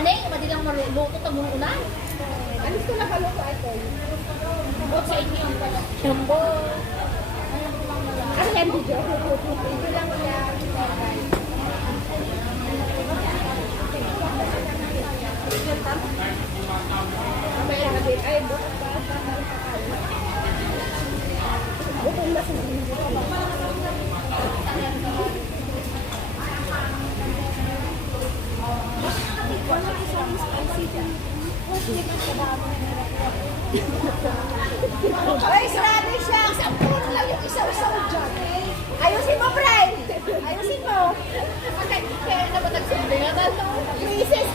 gani, madilang maluto ito mong unan. Alis ko nakaluto ito. O sa inyo ang pala. Jumbo. Ano yan, video? Ito lang yan. Mamaya na din. Ay, bukas pa. Bukong na sa ay, sinabi siya. Isang puno lang yung isaw-isaw dyan. Ayusin mo, friend. Ayusin mo. Kaya na ba nagsimbi nga ba ito? Crisis.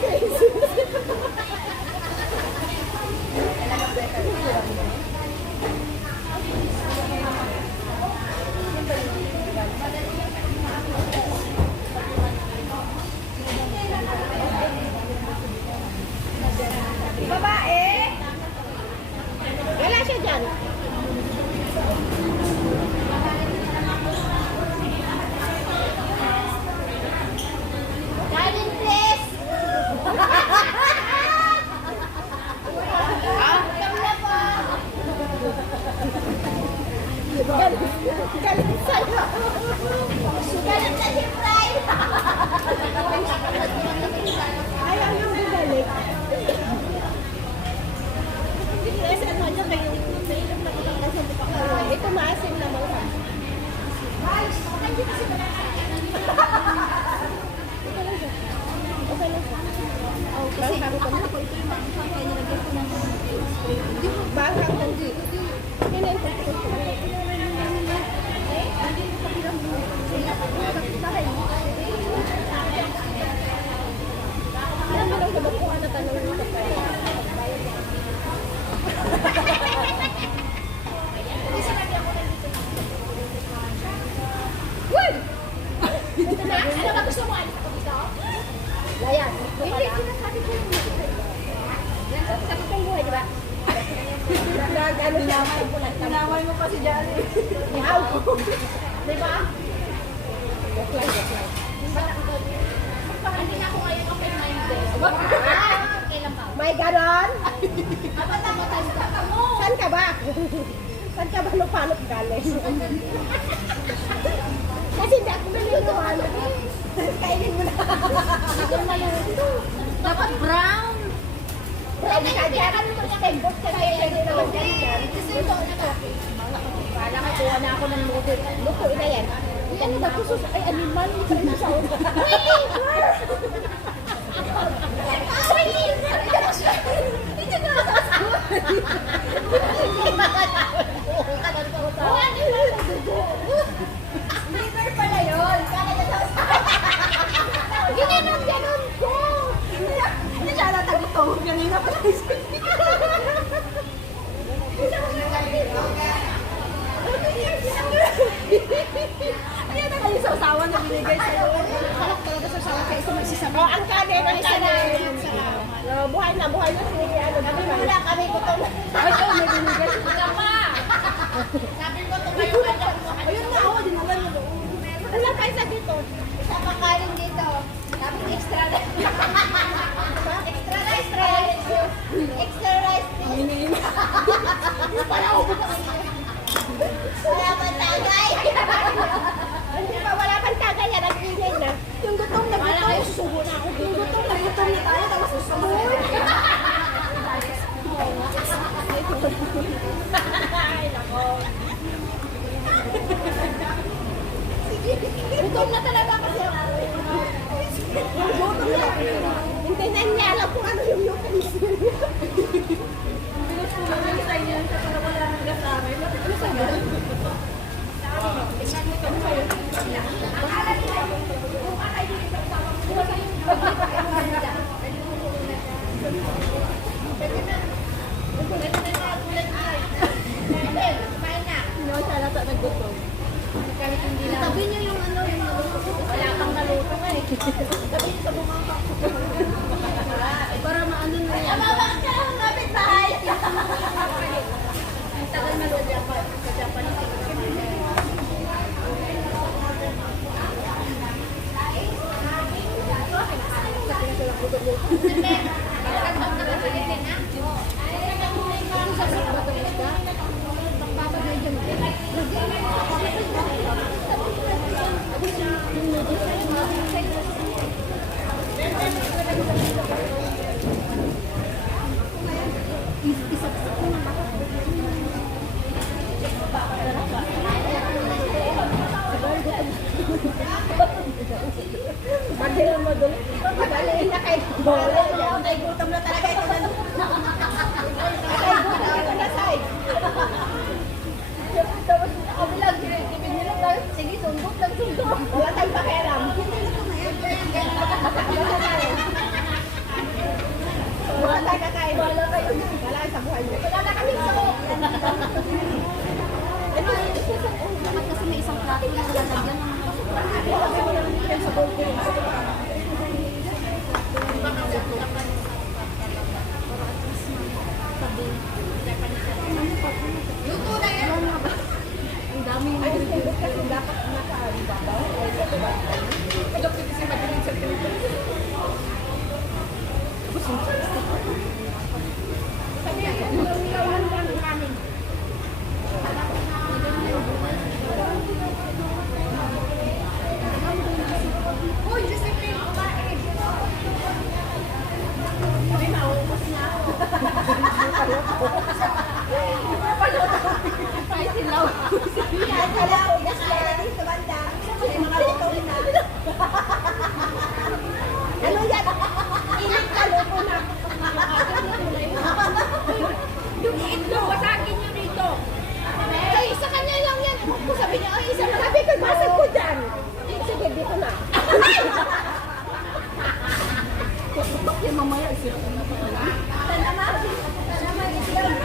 Babae. Wala siya dyan. Kanin, please! Galit sa'yo. Galit na si Fry. Ayaw nang bumalik. Kasi ano niya kayo, nailam na lang kasi hindi pa kayo. Ito maasim naman ka. Guys, hindi kasi okay lang siya. Oh, kasi akala ko ito yung banghang kaya nilagyan ko ng hindi mo banghang hindi. Yan yung pagkakot ko. Yan mo lang sa bakuhan na tanong mo sa pera. Woy! Ito na, ano ba gusto mo? Ano ba gusto? Layan. Hindi, sinasabi ko yung yan, sabi kong buhay, di ba? Nag-ano siya. Tinaway mo pa si Jolly. Ihaw ko. Di ba? Baklang. Hindi na ako ngayon open-minded. Kailan ba? May ganon? Dapat na matay ka mo. Saan ka ba? Saan ka ba lupalop galing? Kasi hindi ako naluluhan. Kainin mo na. Ito maluto. Dapat brown. Brown ka dyan. Steamboat ka kaya pwede naman dyan. Kala ka kuha na ako ng noodle. Luto na yan. Yan na kusus. Ay, animal. Ito na sa una. Liver pala yun. Kala na sa Ginanon ko. Hindi siya natagito. Ganina pa siya. Ano na kayo sa usawa na binigay sa'yo? Kalak talaga sa sawa kaya ito magsisama. Oh, ang kanin, ang kanin. Buhay na, sige. Ano, wala kami gutom. Ay, may binigay. Ika pa! Sabi ko ito kayo alam mo. Ayun na, dinalan mo doon. Wala kayo sa dito. Isa pa kanin dito. Sabi extra rice. Extra rice, rice. Extra rice. Wala pa tagay. Hindi pa, wala pang tagay yan. Ang ingay na. Yung gutom na Wala kayo gutom. susubo na ako. Yung gutom na tayo. Tapos susubo. Ay, nako. Gutom na talaga kasi ako. Gutom na. Hindi na niya alam kung ano yung utensil. No, siya nasa naggutom. Sabi niyo yung ano, yung naluto. Wala kang naluto nga eh. Sabi niyo sa bumangka. Para maano na yan. Bakit ka lang kapit bahay? Ang tagal na doon sa Japanese. Hindi. Kaya madali. Madali na kayo. Bawala yan. Ay, gutom na talaga ito. Tapos kami lang, ibig nila tayo. Sige, sundot lang, sundot. Wala tayong pakialam. Wala tayong kakain. Wala kayo. Wala sa buhay mo. Wala na kami sa Ano yung dapat kasi may isang plato na lalagyan ng Sa bowl ko. luto na yan. Ang daming Ay, sundot kasi dapat naka-babaw. Ito kasi madaling sa Pilipinas. Sabi niya, ilaw-ilawan lang ang kanin. Uy, Josephine, kumain. Sabi, mauubos na ako. ay silaw. Yan, hello. Yes, lady, sa banda. May mga luto na. Ano yan? Init na luto na. Yung itlog, basagin nyo dito. Ay, sa kanya lang yan. Sabi niya, ay, isa na. Sabi ko, basag ko dyan. Sige, dito na. Yan mamaya, isirap na pala. Tama.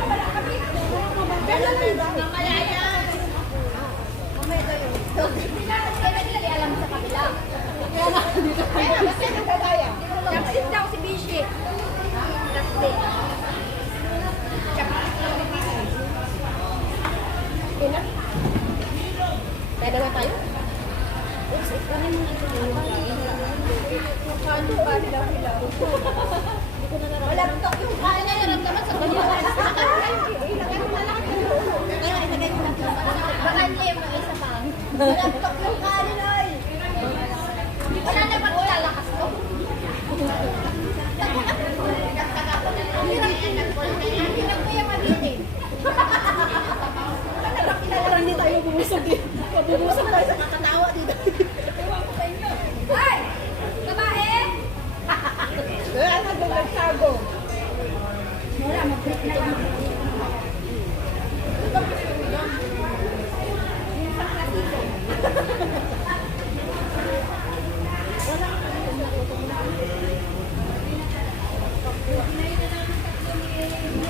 Wala kami. Gano'n lang ba? Mamaya yan. Mamaya ito yun. So, hindi natin kaya nila alam sa kabila. Kaya, basta yung kagaya. Kapit daw si Bishi. Kasi, Ina. Kaya naman tayo? oops, ikunin mo na ito. Ano ba nila sila? Walang tok yung Ano na naramdaman sa kabila? ilagay mo na lang yung ulo. Kaya ilagay mo na ito. Baka hindi yung mga isa pang. Walang tok yung kanin, oy. Wala na bang lalakas ko? Hirap ko yung malitin. Parang hindi tayo bubusog eh. Mabubusog tayo sa kakatawa dito. Ay! Babae! Ano doon nagsago? Wala, mag-break na lang.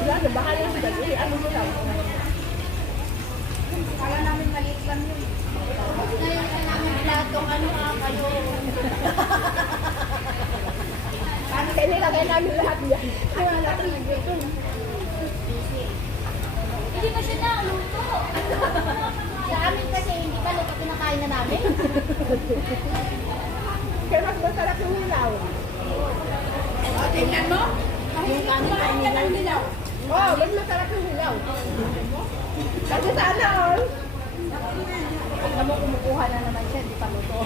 Wala, bahala sa dali. Ano mo lang? Kala namin maliit lang yun. Ngayon na namin platong ano kayo. Kaya nilagay namin lahat yan. Wala ka lang dito. Hindi na siya naluto. Sa amin kasi hindi pa luto pinakain na namin. Kaya mas masarap yung hilaw. Tingnan mo. Yung kanin ang nilaw. Oh, mas masarap yung hilaw. Kasi sana all. Alam mo, kumukuha na naman siya, hindi pa luto.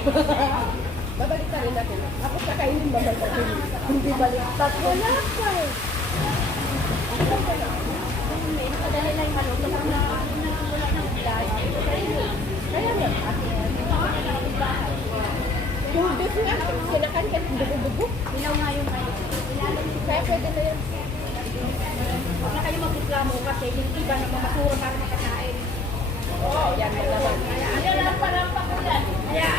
Babalik ka rin natin. Tapos kakainin babalik ka rin. Hindi baliktad. Wala pa eh. Madali lang yung maluto. Lang na wala ng bilas. Kaya nga. Yung beef nga, sinakan ka ng dugo-dugo. Ilaw nga yung kayo. Kaya pwede na yan. Huwag na kayo magreklamo kasi yung iba na mamasura para makakain. Oo, yan na naman. Yan lang para pa ko yan. Kaya